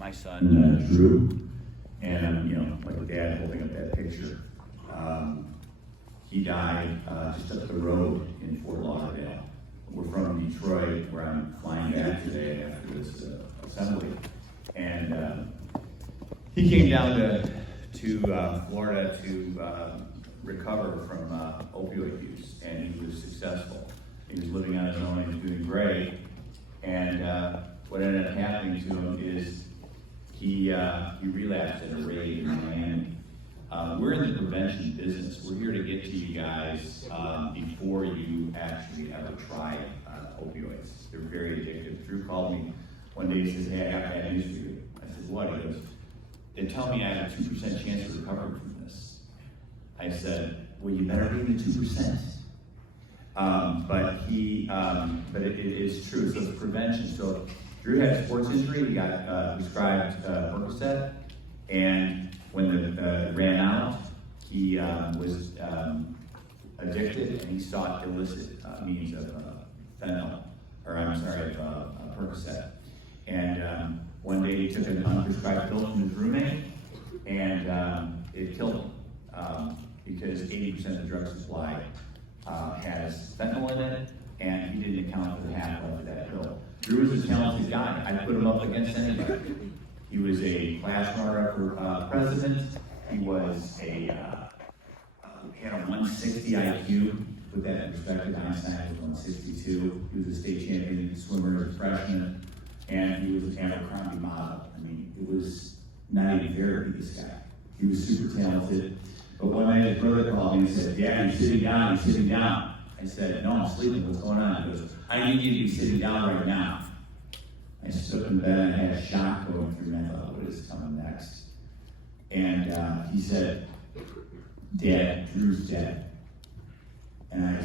my son, Drew, and, like a dad holding up that picture. He died just up the road in Fort Lauderdale. We're from Detroit, where I'm flying back today after this assembly. And he came down to Florida to recover from opioid use, and he was successful. He was living on his own, he was doing great. And what ended up happening to him is he relapsed at a rate in Miami. We're in the prevention business. We're here to get to you guys before you actually ever try opioids. They're very addictive. Drew called me one day and says, "Hey, I have bad news for you." I said, "What?" He goes, "They tell me I have a 2% chance of recovering from this." I said, "Well, you better be in the 2%. But it is true. So it's prevention. So Drew had a sports injury. He got prescribed Percocet, and when the ran out, he was addicted, and he sought illicit means of fentanyl, or Percocet. And one day he took an unprescribed pill from his roommate, and it killed him because 80% of the drug supply has fentanyl in it, and he didn't account for the half-life of that pill. Drew was a talented guy. I put him up against anybody. He was a class runner for president. He was he had a 160 IQ. With that in perspective, Einstein was 162. He was a state champion swimmer as a freshman, and he was an Abercrombie model. I mean, it was not even fair to this guy. He was super talented. But one night his brother called me and said, "Dad, he's sitting down, he's sitting down." I said, "No, I'm sleeping, what's going on?" He goes, "I need you to be sitting down right now." I stood in bed and I had a shock going through me. I thought, what is coming next? And he said, "Dad, Drew's dead." And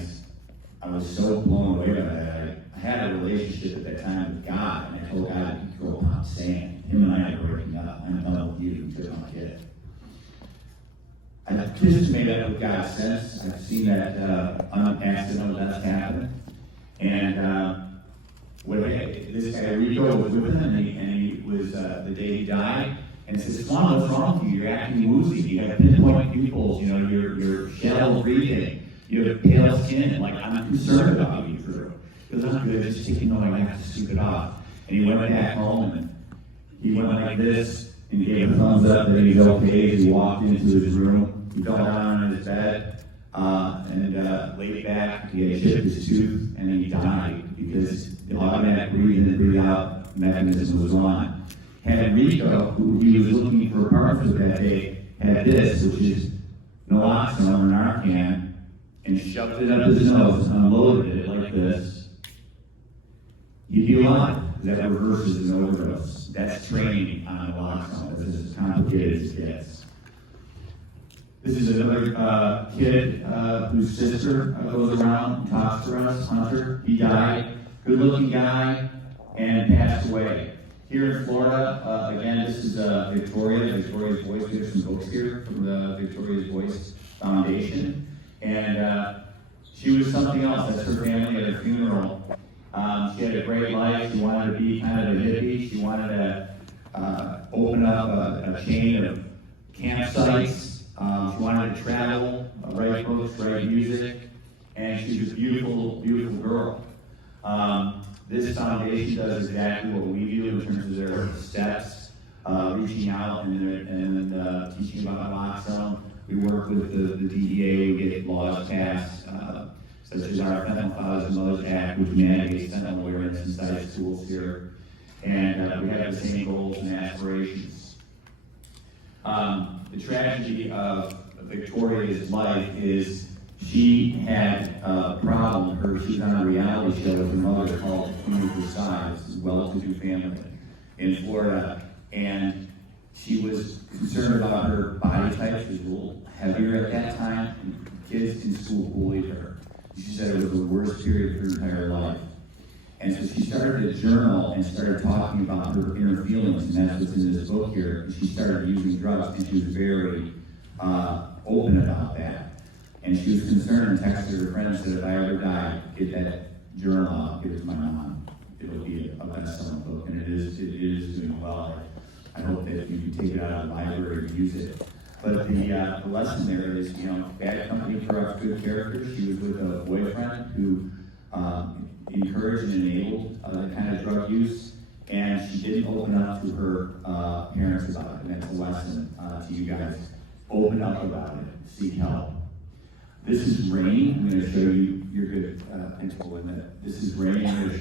I was so blown away by that. I had a relationship at that time with God, and I told God he could go upon saying, him and I are breaking up. I'm done with you, you took my kid. I've just made up with God since. I've seen that accidental death happen. And this guy Rico was with him, and he was the day he died, and says, "Swan, what's wrong with you? You're acting woozy. You have pinpoint pupils. You're shallow breathing. You have pale skin. Like, I'm concerned about you, Drew." Because I'm good. Just taking I have to sleep it off. And he went back home, and he went like this, and he gave a thumbs up that he's okay as he walked into his room. He fell down on his bed and laid back. He had chipped his tooth, and then he died because the automatic breathe in and breathe out mechanism was on. Had Rico, who he was looking for partners with that day, had this, which is naloxone or Narcan, and shoved it up his nose, unloaded it like this, he'd be alive. That reverses an overdose. That's training on naloxone. This is as complicated as it gets. This is another kid whose sister goes around and talks to us, Hunter. He died, good-looking guy, and passed away. Here in Florida, again, this is Victoria's Voice. We have some books here from the Victoria's Voice Foundation. And she was something else. That's her family at her funeral. She had a great life. She wanted to be kind of a hippie. She wanted to open up a chain of campsites. She wanted to travel, write books, write music, and she was a beautiful, beautiful girl. This foundation does exactly what we do in terms of their steps, reaching out and teaching about naloxone. We work with the DEA, we get laws passed, such as our Fentanyl Fathers and Mothers Act, which mandates fentanyl awareness inside schools here. And we have the same goals and aspirations. The tragedy of Victoria's life is she had a problem. She was on a reality show with her mother called Queen of the Side. This is a well-to-do family in Florida. And she was concerned about her body type. She was a little heavier at that time. And kids in school bullied her. She said it was the worst period of her entire life. And so she started to journal and started talking about her inner feelings, and that's what's in this book here. She started using drugs, and she was very open about that. And she was concerned and texted her friends and said, "If I ever die, get that journal out, give it to my mom. It'll be a best-selling book," and it is doing well. hope that you can take it out of the library and use it. But the lesson there is, you know, bad company corrupts good character. She was with a boyfriend who encouraged and enabled the kind of drug use, and she didn't open up to her parents about it. And that's a lesson to you guys. Open up about it. Seek help. This is Rain. I'm going to show you. You're good, principal, in that. This is Rain.